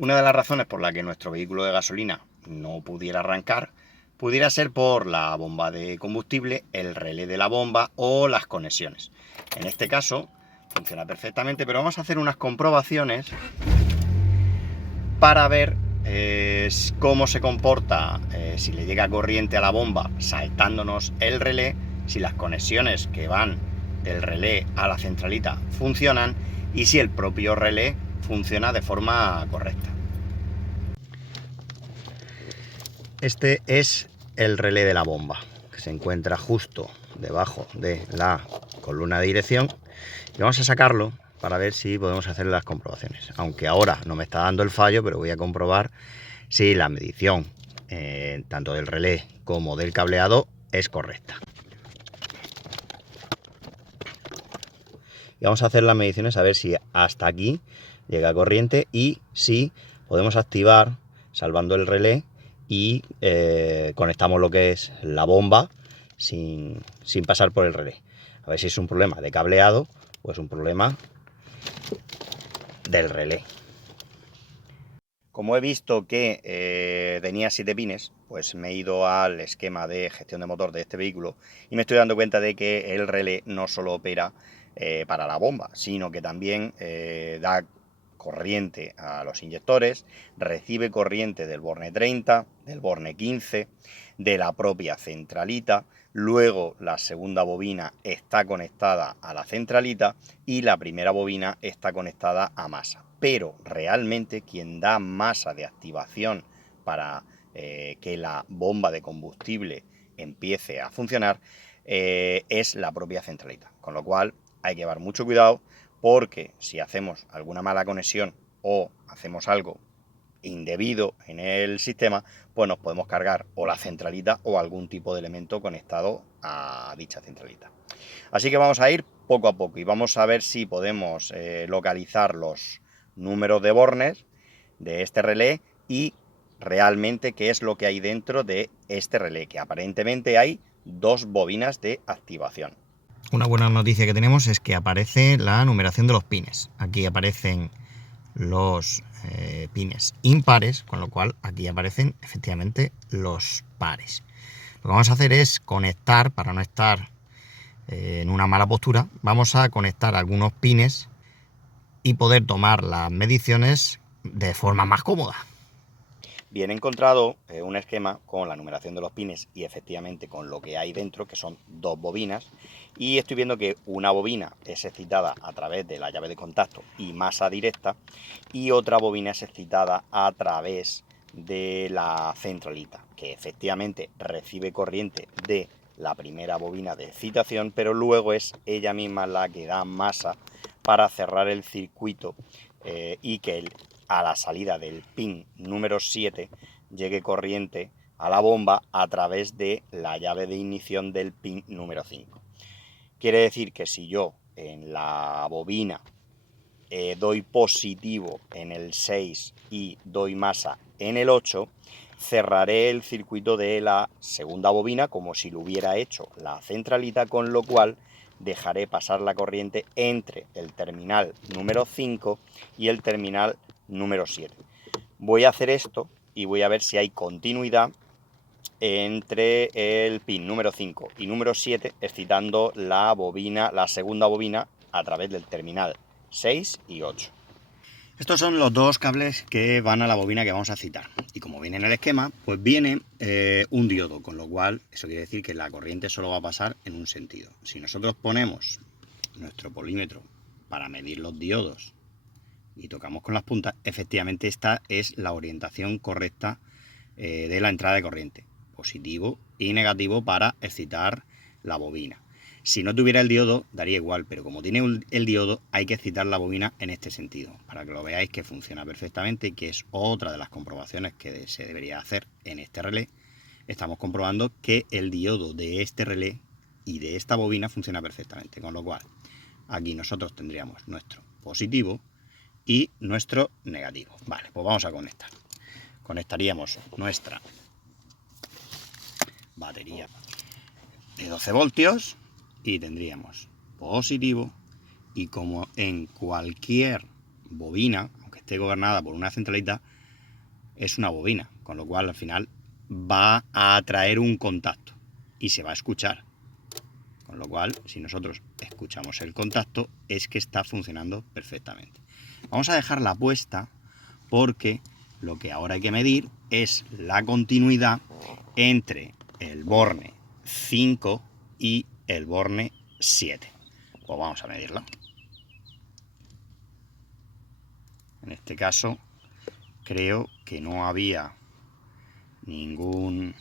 Una de las razones por la que nuestro vehículo de gasolina no pudiera arrancar pudiera ser por la bomba de combustible, el relé de la bomba o las conexiones. En este caso funciona perfectamente, pero vamos a hacer unas comprobaciones para ver cómo se comporta si le llega corriente a la bomba saltándonos el relé, si las conexiones que van del relé a la centralita funcionan y si el propio relé funciona de forma correcta. Este es el relé de la bomba, que se encuentra justo debajo de la columna de dirección, y vamos a sacarlo para ver si podemos hacer las comprobaciones. Aunque ahora no me está dando el fallo, pero voy a comprobar si la medición tanto del relé como del cableado es correcta. Y vamos a hacer las mediciones a ver si hasta aquí llega corriente y si podemos activar salvando el relé y conectamos lo que es la bomba sin pasar por el relé. A ver si es un problema de cableado o es un problema del relé. Como he visto que tenía 7 pines, pues me he ido al esquema de gestión de motor de este vehículo y me estoy dando cuenta de que el relé no solo opera para la bomba, sino que también da corriente a los inyectores, recibe corriente del borne 30, del borne 15, de la propia centralita, luego la segunda bobina está conectada a la centralita y la primera bobina está conectada a masa. Pero realmente quien da masa de activación para que la bomba de combustible empiece a funcionar es la propia centralita, con lo cual hay que llevar mucho cuidado porque si hacemos alguna mala conexión o hacemos algo indebido en el sistema, pues nos podemos cargar o la centralita o algún tipo de elemento conectado a dicha centralita. Así que vamos a ir poco a poco y vamos a ver si podemos localizar los números de bornes de este relé y realmente qué es lo que hay dentro de este relé, que aparentemente hay 2 bobinas de activación. Una buena noticia que tenemos es que aparece la numeración de los pines. Aquí aparecen los pines impares, con lo cual aquí aparecen efectivamente los pares. Lo que vamos a hacer es conectar, para no estar en una mala postura, vamos a conectar algunos pines y poder tomar las mediciones de forma más cómoda. Bien, he encontrado un esquema con la numeración de los pines y efectivamente con lo que hay dentro, que son 2 bobinas, y estoy viendo que una bobina es excitada a través de la llave de contacto y masa directa y otra bobina es excitada a través de la centralita, que efectivamente recibe corriente de la primera bobina de excitación, pero luego es ella misma la que da masa para cerrar el circuito y que a la salida del pin número 7 llegue corriente a la bomba a través de la llave de ignición del pin número 5. Quiere decir que si yo en la bobina doy positivo en el 6 y doy masa en el 8, cerraré el circuito de la segunda bobina como si lo hubiera hecho la centralita, con lo cual dejaré pasar la corriente entre el terminal número 5 y el terminal número 7. Voy a hacer esto y voy a ver si hay continuidad entre el pin número 5 y número 7 excitando la segunda bobina a través del terminal 6 y 8. Estos son los 2 cables que van a la bobina que vamos a excitar. Y como viene en el esquema, pues viene un diodo, con lo cual eso quiere decir que la corriente solo va a pasar en un sentido. Si nosotros ponemos nuestro polímetro para medir los diodos y tocamos con las puntas, efectivamente esta es la orientación correcta de la entrada de corriente, positivo y negativo para excitar la bobina. Si no tuviera el diodo daría igual, pero como tiene el diodo hay que excitar la bobina en este sentido, para que lo veáis que funciona perfectamente y que es otra de las comprobaciones que se debería hacer en este relé. Estamos comprobando que el diodo de este relé y de esta bobina funciona perfectamente, con lo cual aquí nosotros tendríamos nuestro positivo y nuestro negativo. Vale, pues vamos a conectar. Conectaríamos nuestra batería de 12 voltios y tendríamos positivo, y como en cualquier bobina, aunque esté gobernada por una centralita, es una bobina, con lo cual al final va a atraer un contacto y se va a escuchar. Con lo cual, si nosotros escuchamos el contacto, es que está funcionando perfectamente. Vamos a dejarla puesta porque lo que ahora hay que medir es la continuidad entre el borne 5 y el borne 7. Pues vamos a medirlo. En este caso, creo que no había ningún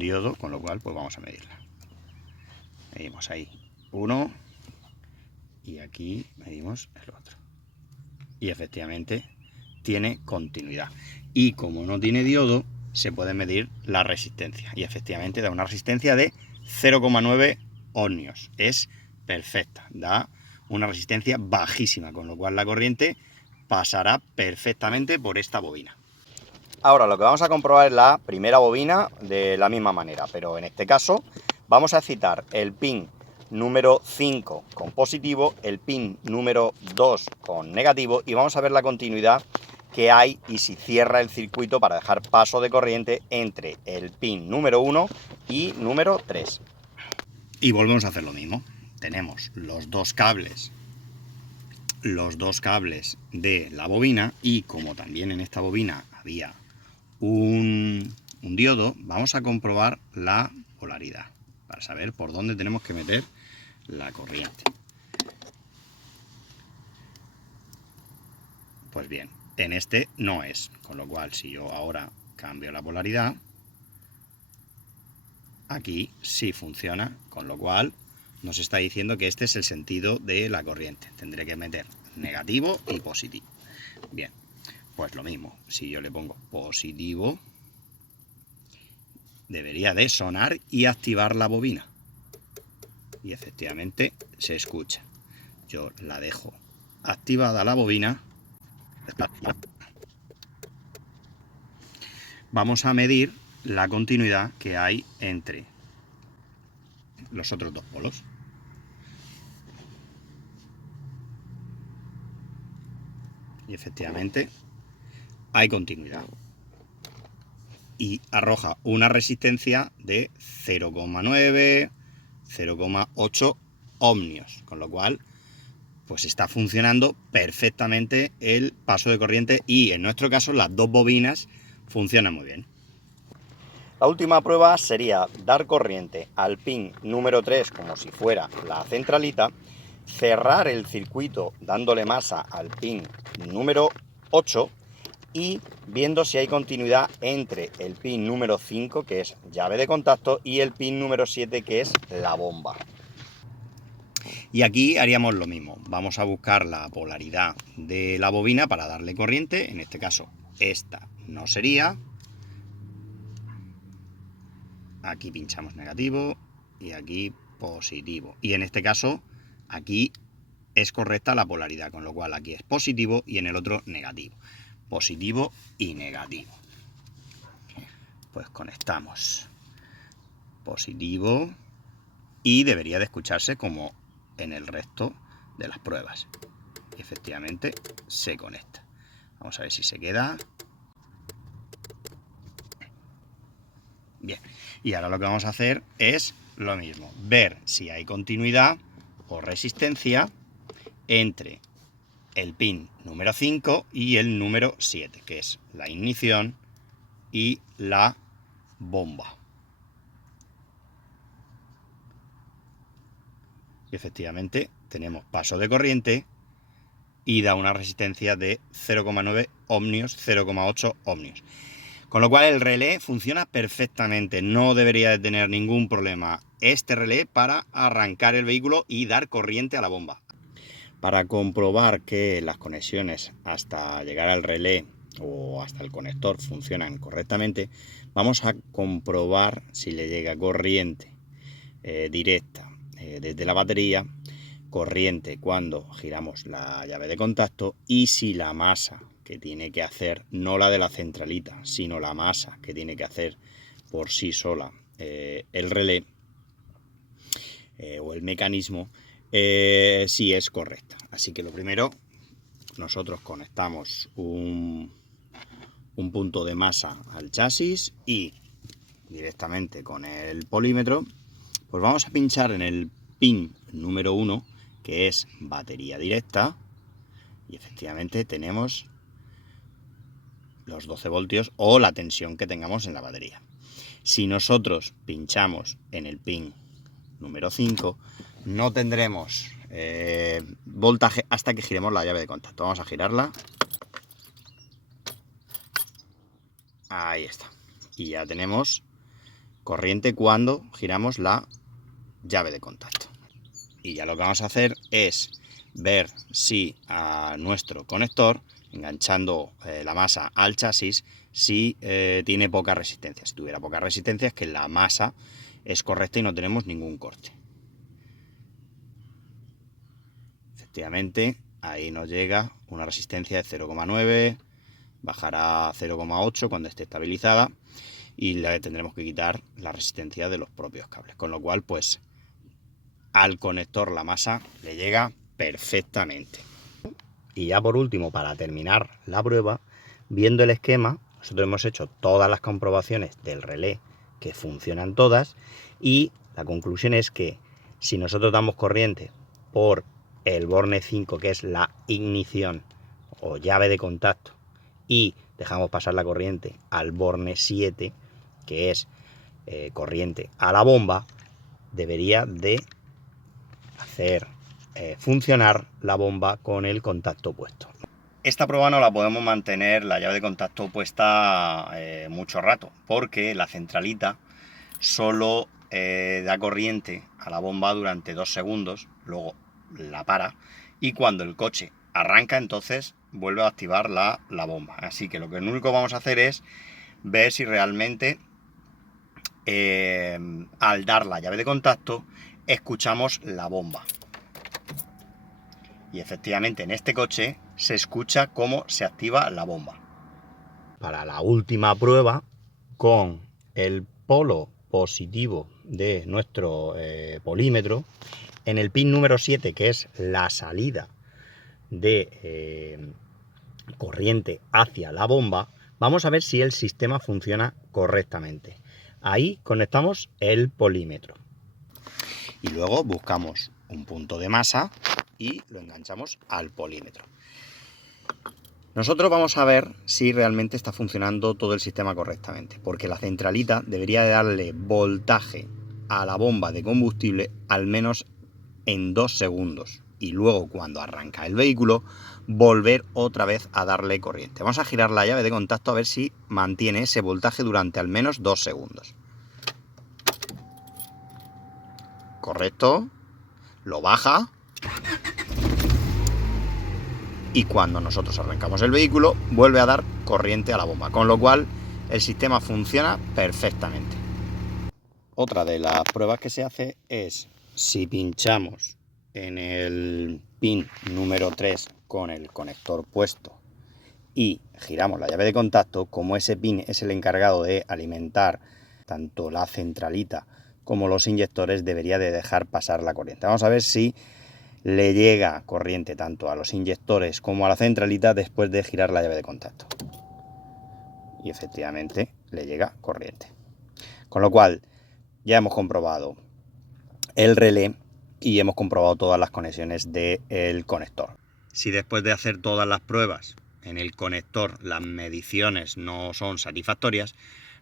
diodo, con lo cual pues vamos a medirla. Medimos ahí uno y aquí medimos el otro. Y efectivamente tiene continuidad. Y como no tiene diodo, se puede medir la resistencia. Y efectivamente da una resistencia de 0,9 ohmios. Es perfecta, da una resistencia bajísima, con lo cual la corriente pasará perfectamente por esta bobina. Ahora lo que vamos a comprobar es la primera bobina de la misma manera, pero en este caso vamos a citar el pin número 5 con positivo, el pin número 2 con negativo y vamos a ver la continuidad que hay y si cierra el circuito para dejar paso de corriente entre el pin número 1 y número 3. Y volvemos a hacer lo mismo. Tenemos los dos cables de la bobina y como también en esta bobina había un diodo, vamos a comprobar la polaridad para saber por dónde tenemos que meter la corriente. Pues bien, en este no es, con lo cual si yo ahora cambio la polaridad, aquí sí funciona, con lo cual nos está diciendo que este es el sentido de la corriente. Tendré que meter negativo y positivo. Bien, pues lo mismo, si yo le pongo positivo, debería de sonar y activar la bobina. Y efectivamente se escucha. Yo la dejo activada la bobina. Vamos a medir la continuidad que hay entre los otros dos polos. Y efectivamente hay continuidad. Y arroja una resistencia de 0,9, 0,8 ohmios, con lo cual pues está funcionando perfectamente el paso de corriente y en nuestro caso las dos bobinas funcionan muy bien. La última prueba sería dar corriente al pin número 3 como si fuera la centralita, cerrar el circuito dándole masa al pin número 8 y viendo si hay continuidad entre el pin número 5, que es llave de contacto, y el pin número 7, que es la bomba. Y aquí haríamos lo mismo. Vamos a buscar la polaridad de la bobina para darle corriente. En este caso, esta no sería. Aquí pinchamos negativo y aquí positivo. Y en este caso, aquí es correcta la polaridad, con lo cual aquí es positivo y en el otro negativo. Positivo y negativo. Pues conectamos positivo y debería de escucharse como en el resto de las pruebas. Y efectivamente se conecta. Vamos a ver si se queda. Bien, y ahora lo que vamos a hacer es lo mismo, ver si hay continuidad o resistencia entre el pin número 5 y el número 7, que es la ignición y la bomba. Y efectivamente tenemos paso de corriente y da una resistencia de 0,9 ohmios, 0,8 ohmios. Con lo cual el relé funciona perfectamente, no debería de tener ningún problema este relé para arrancar el vehículo y dar corriente a la bomba. Para comprobar que las conexiones hasta llegar al relé o hasta el conector funcionan correctamente, vamos a comprobar si le llega corriente directa desde la batería, corriente cuando giramos la llave de contacto y si la masa que tiene que hacer, no la de la centralita, sino la masa que tiene que hacer por sí sola el relé o el mecanismo, sí es correcta. Así que lo primero, nosotros conectamos un punto de masa al chasis y directamente con el polímetro, pues vamos a pinchar en el pin número 1, que es batería directa, y efectivamente tenemos los 12 voltios o la tensión que tengamos en la batería. Si nosotros pinchamos en el pin número 5, no tendremos voltaje hasta que giremos la llave de contacto. Vamos a girarla. Ahí está. Y ya tenemos corriente cuando giramos la llave de contacto. Y ya lo que vamos a hacer es ver si a nuestro conector, enganchando la masa al chasis, si tiene poca resistencia. Si tuviera poca resistencia es que la masa es correcta y no tenemos ningún corte. Efectivamente, ahí nos llega una resistencia de 0,9, bajará a 0,8 cuando esté estabilizada y le tendremos que quitar la resistencia de los propios cables. Con lo cual, pues al conector la masa le llega perfectamente. Y ya por último, para terminar la prueba, viendo el esquema, nosotros hemos hecho todas las comprobaciones del relé que funcionan todas y la conclusión es que si nosotros damos corriente por el borne 5, que es la ignición o llave de contacto, y dejamos pasar la corriente al borne 7, que es corriente a la bomba, debería de hacer funcionar la bomba con el contacto puesto. Esta prueba no la podemos mantener la llave de contacto puesta mucho rato, porque la centralita solo da corriente a la bomba durante 2 segundos, luego la para, y cuando el coche arranca entonces vuelve a activar la bomba. Así que lo único que vamos a hacer es ver si realmente al dar la llave de contacto escuchamos la bomba. Y efectivamente en este coche se escucha cómo se activa la bomba. Para la última prueba, con el polo positivo de nuestro polímetro, en el pin número 7, que es la salida de corriente hacia la bomba, vamos a ver si el sistema funciona correctamente. Ahí conectamos el polímetro. Y luego buscamos un punto de masa y lo enganchamos al polímetro. Nosotros vamos a ver si realmente está funcionando todo el sistema correctamente, porque la centralita debería de darle voltaje a la bomba de combustible al menos en 2 segundos y luego cuando arranca el vehículo volver otra vez a darle corriente. Vamos a girar la llave de contacto a ver si mantiene ese voltaje durante al menos 2 segundos. Correcto, lo baja. Y cuando nosotros arrancamos el vehículo vuelve a dar corriente a la bomba, con lo cual el sistema funciona perfectamente. Otra de las pruebas que se hace es si pinchamos en el pin número 3 con el conector puesto y giramos la llave de contacto, como ese pin es el encargado de alimentar tanto la centralita como los inyectores, debería de dejar pasar la corriente. Vamos a ver si le llega corriente tanto a los inyectores como a la centralita después de girar la llave de contacto. Y efectivamente le llega corriente. Con lo cual ya hemos comprobado el relé y hemos comprobado todas las conexiones del conector. Si después de hacer todas las pruebas en el conector las mediciones no son satisfactorias,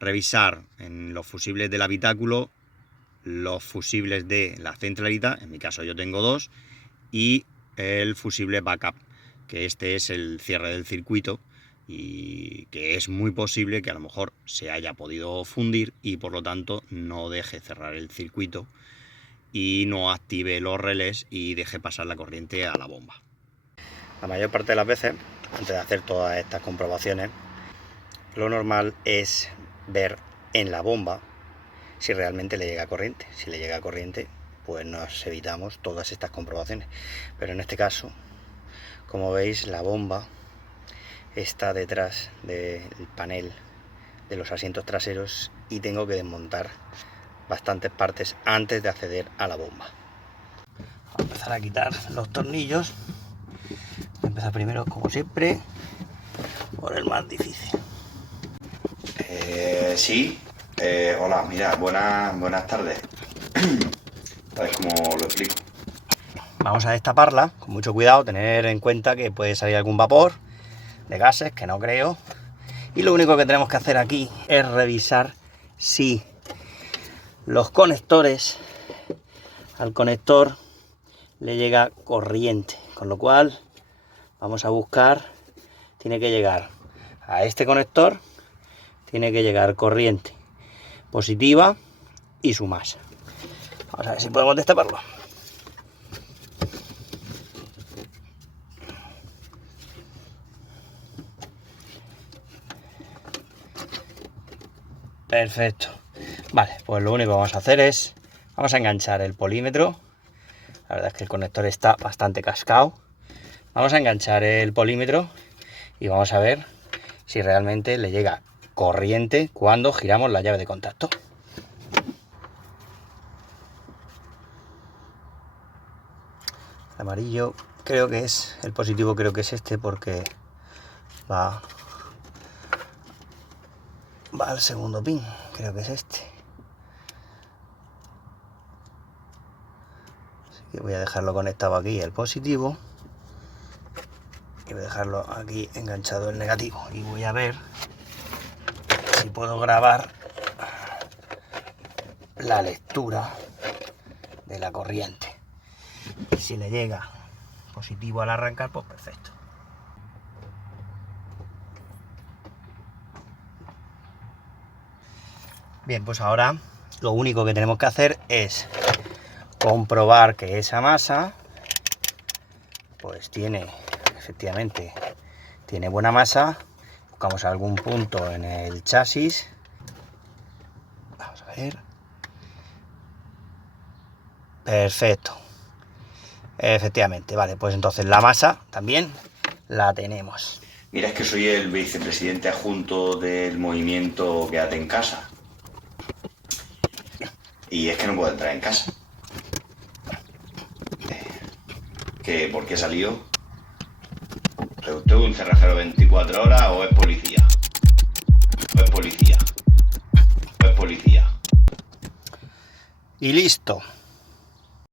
revisar en los fusibles del habitáculo los fusibles de la centralita, en mi caso yo tengo 2, y el fusible backup, que este es el cierre del circuito y que es muy posible que a lo mejor se haya podido fundir y por lo tanto no deje cerrar el circuito y no active los relés y deje pasar la corriente a la bomba. La mayor parte de las veces, antes de hacer todas estas comprobaciones, lo normal es ver en la bomba si realmente le llega corriente. Si le llega corriente, pues nos evitamos todas estas comprobaciones. Pero en este caso, como veis, la bomba está detrás del panel de los asientos traseros y tengo que desmontar bastantes partes antes de acceder a la bomba. Vamos a empezar a quitar los tornillos. Voy a empezar primero, como siempre, por el más difícil. Sí, hola, mira, buenas tardes. A ver cómo lo explico. Vamos a destaparla con mucho cuidado, tener en cuenta que puede salir algún vapor de gases, que no creo. Y lo único que tenemos que hacer aquí es revisar si los conectores, al conector le llega corriente, con lo cual vamos a buscar, tiene que llegar a este conector, tiene que llegar corriente positiva y su masa. Vamos a ver si podemos destaparlo. Perfecto. Vale, pues lo único que vamos a hacer es, vamos a enganchar el polímetro. La verdad es que el conector está bastante cascado. Vamos a enganchar el polímetro y vamos a ver si realmente le llega corriente cuando giramos la llave de contacto. El amarillo creo que es, el positivo creo que es este porque va al segundo pin, creo que es este. Así que voy a dejarlo conectado aquí el positivo y voy a dejarlo aquí enganchado el negativo y voy a ver si puedo grabar la lectura de la corriente. Y si le llega positivo al arrancar, pues perfecto. Bien, pues ahora lo único que tenemos que hacer es comprobar que esa masa pues efectivamente tiene buena masa. Buscamos algún punto en el chasis. Vamos a ver. Perfecto. Efectivamente, vale, pues entonces la masa también la tenemos. Mira, es que soy el vicepresidente adjunto del movimiento Quédate en Casa. Y es que no puedo entrar en casa. ¿Por qué salió? ¿Es usted un cerrajero 24 horas o es policía? ¿O es policía? ¿O es policía? Y listo.